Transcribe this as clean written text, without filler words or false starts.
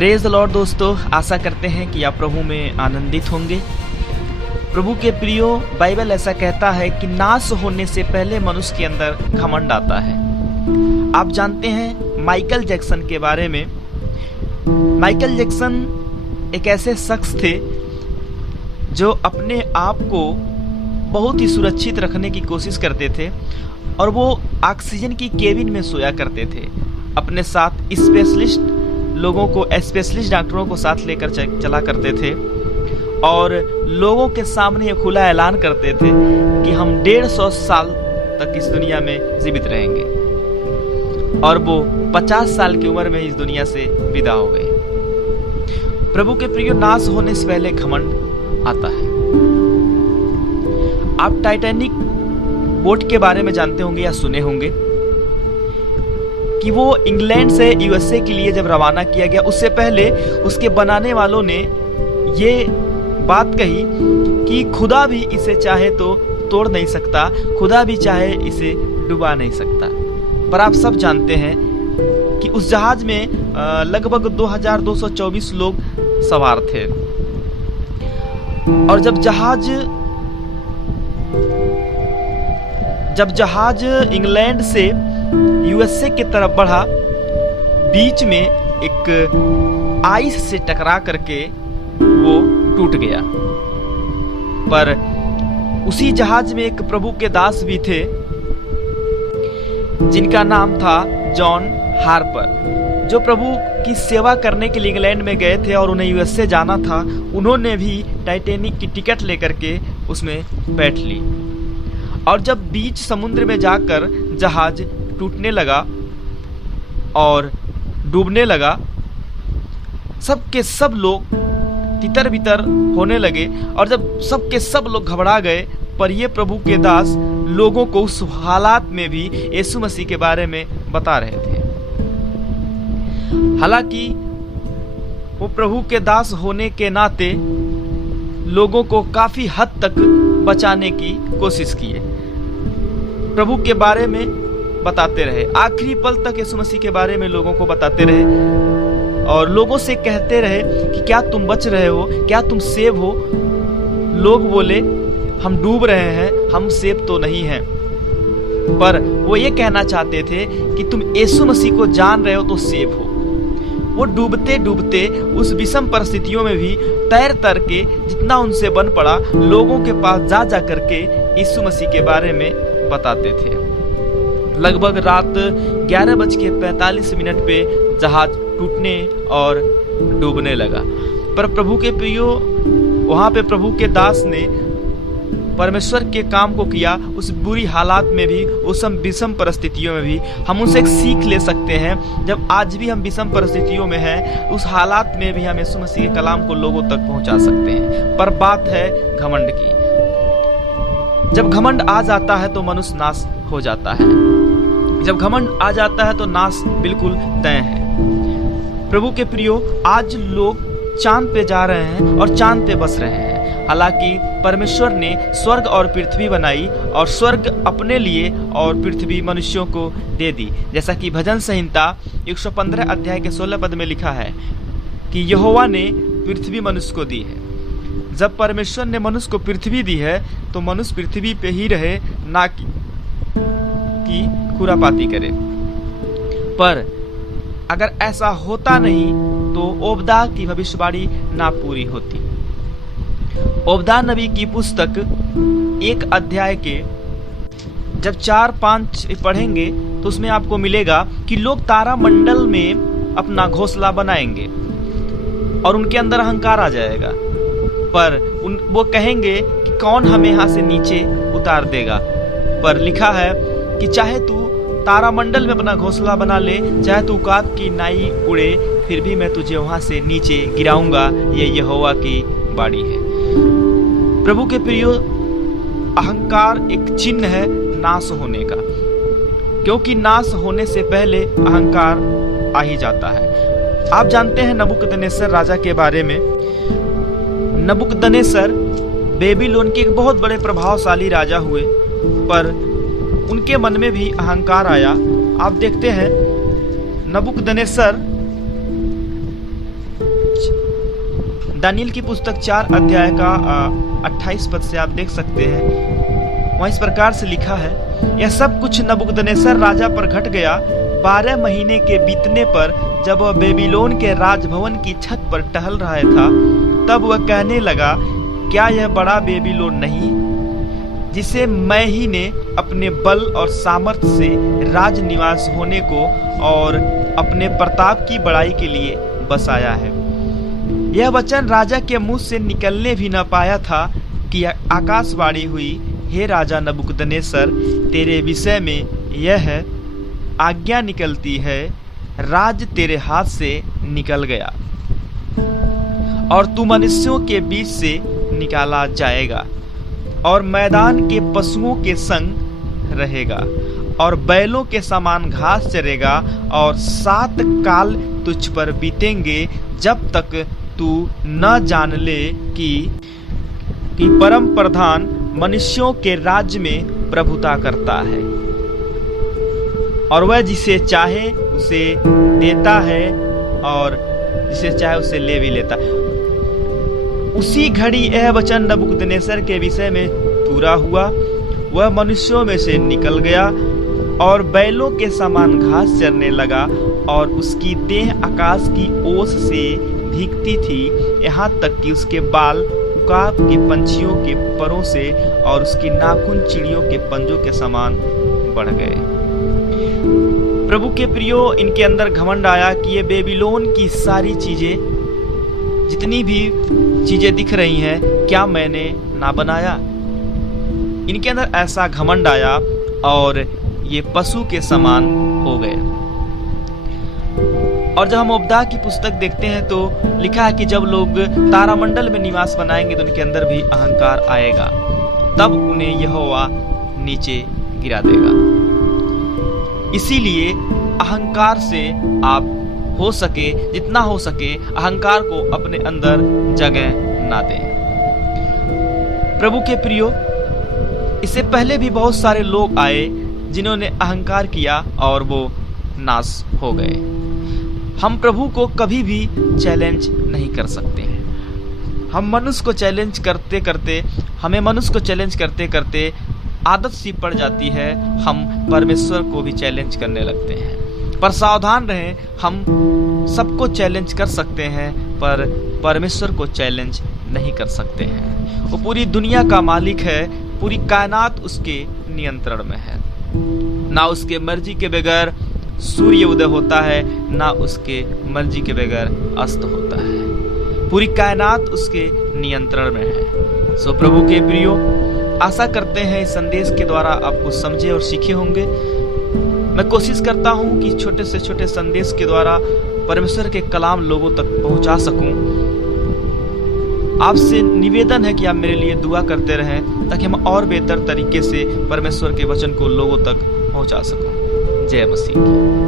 Praise the Lord दोस्तों, आशा करते हैं कि आप प्रभु में आनंदित होंगे। प्रभु के प्रियो, बाइबल ऐसा कहता है कि नाश होने से पहले मनुष्य के अंदर घमंड आता है। आप जानते हैं माइकल जैक्सन के बारे में। माइकल जैक्सन एक ऐसे शख्स थे जो अपने आप को बहुत ही सुरक्षित रखने की कोशिश करते थे और वो ऑक्सीजन की केबिन में सोया करते थे। अपने साथ स्पेशलिस्ट लोगों को, स्पेशलिस्ट डॉक्टरों को साथ लेकर चला करते थे और लोगों के सामने खुला ऐलान करते थे कि हम 150 साल तक इस दुनिया में जीवित रहेंगे। और वो 50 साल की उम्र में इस दुनिया से विदा हो गए। प्रभु के प्रियो, नाश होने से पहले घमंड आता है। आप टाइटैनिक बोट के बारे में जानते होंगे या सुने होंगे कि वो इंग्लैंड से यूएसए के लिए जब रवाना किया गया, उससे पहले उसके बनाने वालों ने ये बात कही कि खुदा भी इसे चाहे तो तोड़ नहीं सकता, खुदा भी चाहे इसे डुबा नहीं सकता। पर आप सब जानते हैं कि उस जहाज में लगभग 2224 लोग सवार थे। और जब जहाज इंग्लैंड से यूएसए की तरफ बढ़ा, बीच में एक आइस से टकरा करके वो टूट गया। पर उसी जहाज में एक प्रभु के दास भी थे जिनका नाम था जॉन हार्पर, जो प्रभु की सेवा करने के लिए इंग्लैंड में गए थे और उन्हें यूएसए जाना था। उन्होंने भी टाइटैनिक की टिकट लेकर के उसमें बैठ ली। और जब बीच समुद्र में जाकर जहाज टूटने लगा और डूबने लगा, सबके सब लोग तितर बितर होने लगे। और जब सबके सब लोग घबरा गए, पर ये प्रभु के दास लोगों को उस हालात में भी यीशु मसीह के बारे में बता रहे थे। हालांकि वो प्रभु के दास होने के नाते लोगों को काफी हद तक बचाने की कोशिश किए, प्रभु के बारे में बताते रहे, आखिरी पल तक यीशु मसीह के बारे में लोगों को बताते रहे और लोगों से कहते रहे कि क्या तुम बच रहे हो, क्या तुम सेव हो। लोग बोले हम डूब रहे हैं, हम सेव तो नहीं हैं। पर वो ये कहना चाहते थे कि तुम यीशु मसीह को जान रहे हो तो सेव हो। वो डूबते डूबते उस विषम परिस्थितियों में भी तैर तर के जितना उनसे बन पड़ा, लोगों के पास जा जा करके यीशु मसीह के बारे में बताते थे। लगभग रात 11:45 पे जहाज टूटने और डूबने लगा। पर प्रभु के प्रियो, वहां पे प्रभु के दास ने परमेश्वर के काम को किया। उस बुरी हालात में भी, उस विषम परिस्थितियों में भी हम उनसे एक सीख ले सकते हैं। जब आज भी हम विषम परिस्थितियों में हैं, उस हालात में भी हम यीशु मसीह के कलाम को लोगों तक पहुंचा सकते हैं। पर बात है घमंड की। जब घमंड आ जाता है तो मनुष्य नाश हो जाता है। जब घमंड आ जाता है तो नाश बिल्कुल तय है। प्रभु के प्रियो, आज लोग चांद पे जा रहे हैं और चांद पे बस रहे हैं। हालांकि परमेश्वर ने स्वर्ग और पृथ्वी बनाई और स्वर्ग अपने लिए और पृथ्वी मनुष्यों को दे दी। जैसा कि भजन संहिता 115 अध्याय के 16 पद में लिखा है कि यहोवा ने पृथ्वी मनुष्य को दी है। जब परमेश्वर ने मनुष्य को पृथ्वी दी है तो मनुष्य पृथ्वी पे ही रहे, ना कि खुरापाती करे। पर अगर ऐसा होता नहीं तो ओबदा की भविष्यवाणी ना पूरी होती। ओबदा नबी की पुस्तक 1 अध्याय के जब 4-5 पढ़ेंगे तो उसमें आपको मिलेगा कि लोग तारा मंडल में अपना घोंसला बनाएंगे और उनके अंदर अहंकार आ जाएगा। पर वो कहेंगे कि कौन हमें यहाँ से नीचे उतार देगा। पर लिखा है कि चाहे तू तारामंडल में अपना घोंसला बना ले, चाहे तू कात की नाई उड़े, फिर भी मैं तुझे वहां से नीचे गिराऊंगा। ये यहोवा की बाणी है। प्रभु के प्रियो, अहंकार एक चिन्ह है नाश होने का, क्योंकि नाश होने से पहले अहंकार आ ही जाता है। आप जानते हैं नबूकदनेस्सर राजा के बारे में। नबूकदनेस्सर बेबीलोन के एक बहुत बड़े प्रभावशाली राजा हुए, पर उनके मन में भी अहंकार आया। आप देखते हैं नबूकदनेस्सर दानियल की पुस्तक 4 अध्याय का 28 पद से आप देख सकते हैं। वहाँ इस प्रकार से लिखा है, यह सब कुछ नबूकदनेस्सर राजा पर घट गया 12 महीने के बीतने पर, जब वह बेबीलोन के राजभवन की छत पर टहल रहा था। तब वह कहने लगा, क्या यह बड़ा बेबीलोन नहीं, जिसे मैं ही ने अपने बल और सामर्थ्य से राज निवास होने को और अपने प्रताप की बड़ाई के लिए बसाया है। यह वचन राजा के मुंह से निकलने भी न पाया था कि आकाशवाणी हुई, हे राजा नबूकदनेस्सर, तेरे विषय में यह आज्ञा निकलती है, राज तेरे हाथ से निकल गया और तू मनुष्यों के बीच से निकाला जाएगा और मैदान के पशुओं के संग रहेगा और बैलों के समान घास चरेगा और 7 काल तुझ पर बीतेंगे, जब तक तू न जान ले कि परम प्रधान मनुष्यों के राज्य में प्रभुता करता है और वह जिसे चाहे उसे देता है और जिसे चाहे उसे ले भी लेता है। उसी घड़ी यह वचन नबूकदनेस्सर के विषय में पूरा हुआ। वह मनुष्यों में से निकल गया और बैलों के समान घास चरने लगा और उसकी देह आकाश की ओस से भीगती थी, यहाँ तक कि उसके बाल उकाब के पंछियों के परों से और उसकी नाखून चिड़ियों के पंजों के समान बढ़ गए। प्रभु के प्रियो, इनके अंदर घमंड आया कि ये बेबीलोन की सारी चीजें, जितनी भी चीजें दिख रही हैं, क्या मैंने ना बनाया। इनके अंदर ऐसा घमंड आया और ये पशु के समान हो गए। और जब हम उपदा की पुस्तक देखते हैं तो लिखा है कि जब लोग तारामंडल में निवास बनाएंगे तो उनके अंदर भी अहंकार आएगा, तब उन्हें यहोवा नीचे गिरा देगा। इसीलिए अहंकार से आप हो सके, जितना हो सके, अहंकार को अपने अंदर जगह ना दें। प्रभु के प्रियो, इससे पहले भी बहुत सारे लोग आए जिन्होंने अहंकार किया और वो नाश हो गए। हम प्रभु को कभी भी चैलेंज नहीं कर सकते हैं। हम मनुष्य को चैलेंज करते करते, हमें मनुष्य को चैलेंज करते करते आदत सी पड़ जाती है, हम परमेश्वर को भी चैलेंज करने लगते हैं। पर सावधान रहें, हम सबको चैलेंज कर सकते हैं पर परमेश्वर को चैलेंज नहीं कर सकते हैं। वो पूरी दुनिया का मालिक है, पूरी कायनात उसके नियंत्रण में है। ना उसके मर्जी के बगैर सूर्य उदय होता है, ना उसके मर्जी के बगैर अस्त होता है। पूरी कायनात उसके नियंत्रण में है। सो प्रभु के प्रियो, आशा करते हैं इस संदेश के द्वारा आप कुछ समझे और सीखे होंगे। मैं कोशिश करता हूं कि छोटे से छोटे संदेश के द्वारा परमेश्वर के कलाम लोगों तक पहुंचा सकूं। आपसे निवेदन है कि आप मेरे लिए दुआ करते रहें ताकि हम और बेहतर तरीके से परमेश्वर के वचन को लोगों तक पहुंचा सकूं। जय मसीह।